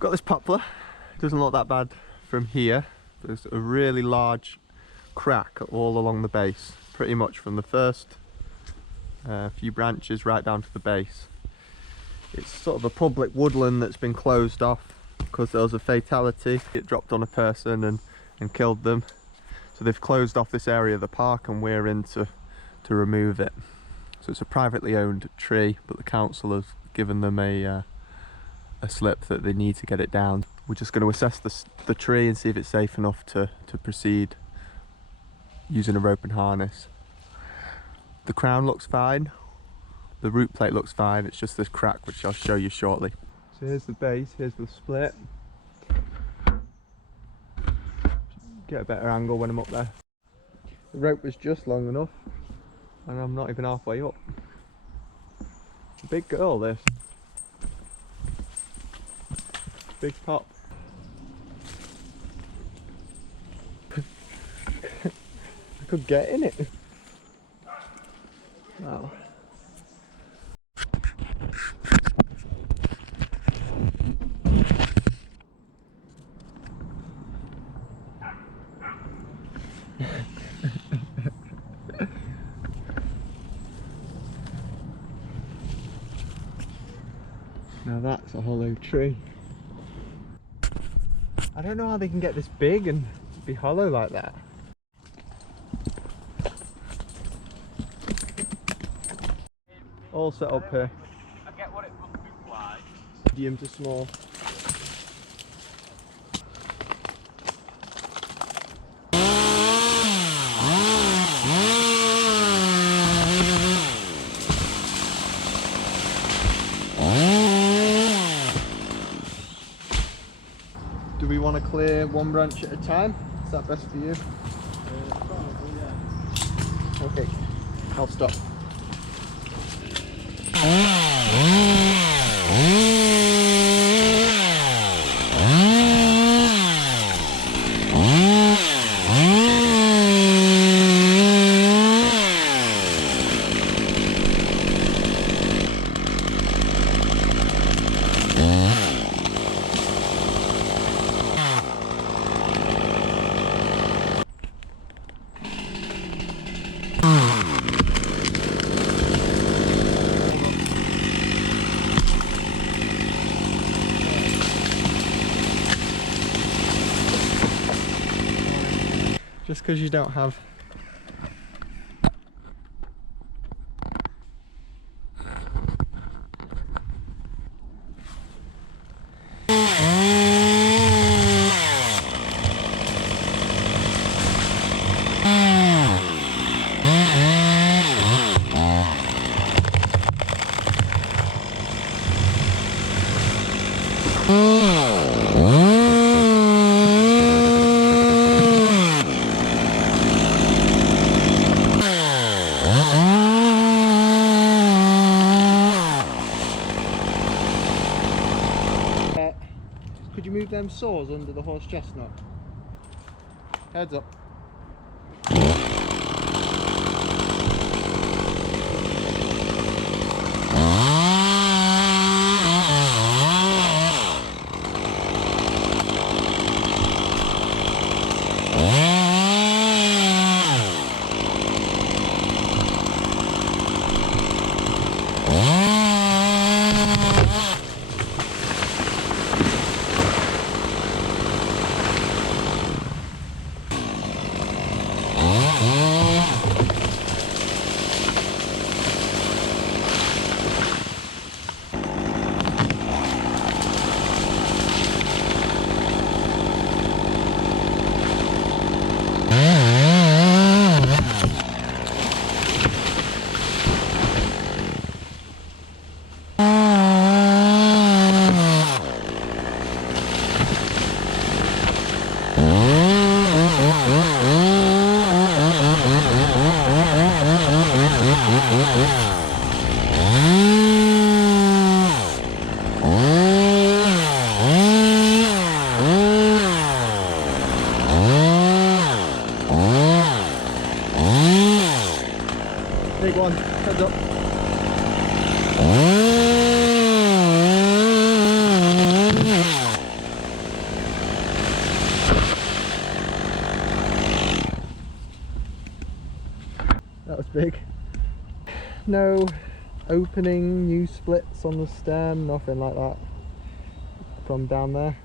Got this poplar. It doesn't look that bad from here. There's a really large crack all along the base, pretty much from the first few branches right down to the base. It's sort of a public woodland that's been closed off because there was a fatality. It dropped on a person and killed them. So they've closed off this area of the park and we're in to remove it. So it's a privately owned tree, but the council has given them a slip that they need to get it down. We're just going to assess the tree and see if it's safe enough to proceed using a rope and harness. The crown looks fine, the root plate looks fine, it's just this crack which I'll show you shortly. So here's the base, here's the split. Get a better angle when I'm up there. The rope was just long enough and I'm not even halfway up. It's a big girl, this. Big pop. I could get in it. Wow. Now that's a hollow tree. I don't know how they can get this big and be hollow like that. All set up here. I get what it would look like. Medium to small. Do we want to clear one branch at a time? Is that best for you? Probably, yeah. Okay, I'll stop. Just because you don't have could you move them saws under the horse chestnut? Heads up. Heads up. That was big. No opening, new splits on the stem, nothing like that from down there.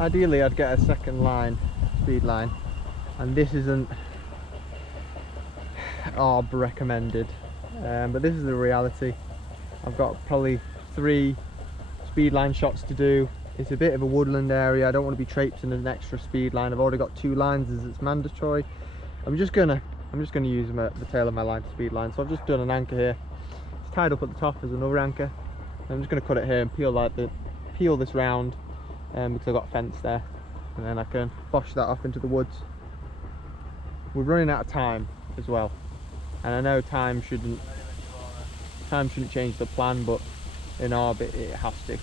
Ideally I'd get a second line, speed line, and this isn't ARB recommended, but this is the reality. I've got probably 3 speed line shots to do. It's a bit of a woodland area, I don't want to be traipsing an extra speed line. I've already got 2 lines as it's mandatory. I'm just gonna use the tail of my line to speed line, so I've just done an anchor here. It's tied up at the top as another anchor. I'm just going to cut it here and peel this round, because I've got a fence there, and then I can bosh that off into the woods. We're running out of time as well, and I know time shouldn't change the plan, but in ARB it has to.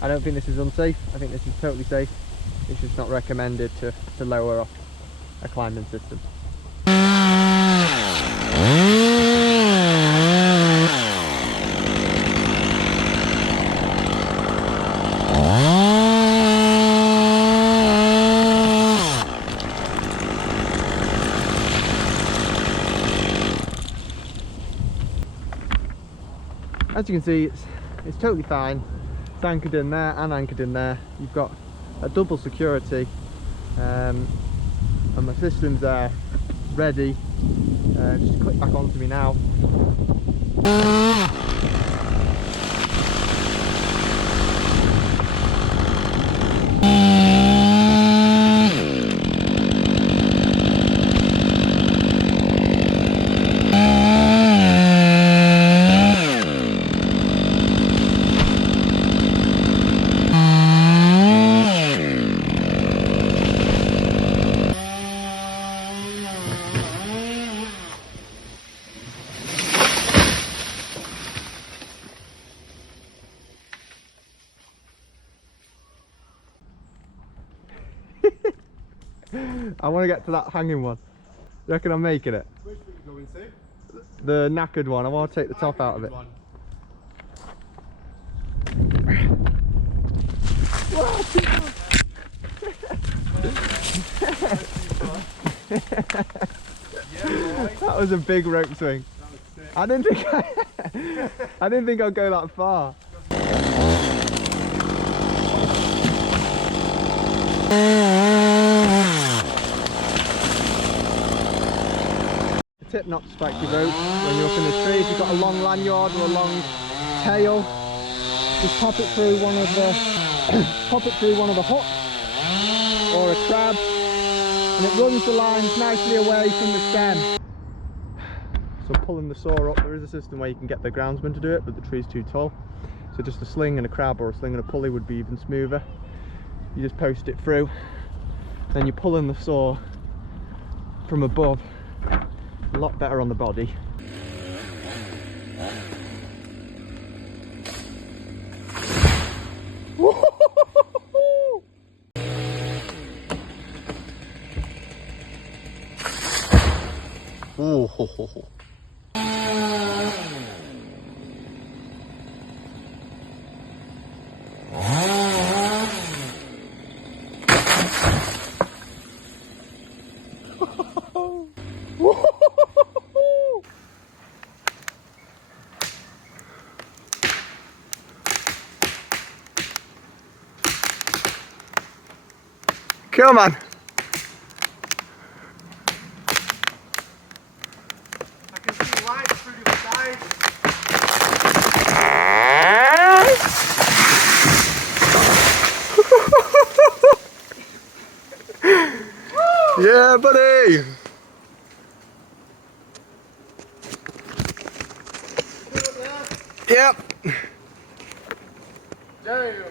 I don't think this is unsafe, I think this is totally safe. It's just not recommended to lower off a climbing system. As you can see, it's totally fine. It's anchored in there and anchored in there. You've got a double security, and my system's there, ready. Just click back onto me now. I want to get to that hanging one. You reckon I'm making it? Which bit you going to? The knackered one. I want to take the top out of it. That was a big rope swing. I didn't think I'd go that far. Tip not to spike your rope when you're up in the tree. If you've got a long lanyard or a long tail, just pop it through one of the hooks or a crab, and it runs the lines nicely away from the stem. So pulling the saw up, there is a system where you can get the groundsman to do it, but the tree's too tall. So just a sling and a crab or a sling and a pulley would be even smoother. You just post it through, then you're pulling the saw from above. A lot better on the body. Come on. I can see light through the side. Yeah, buddy. Yep. Damn.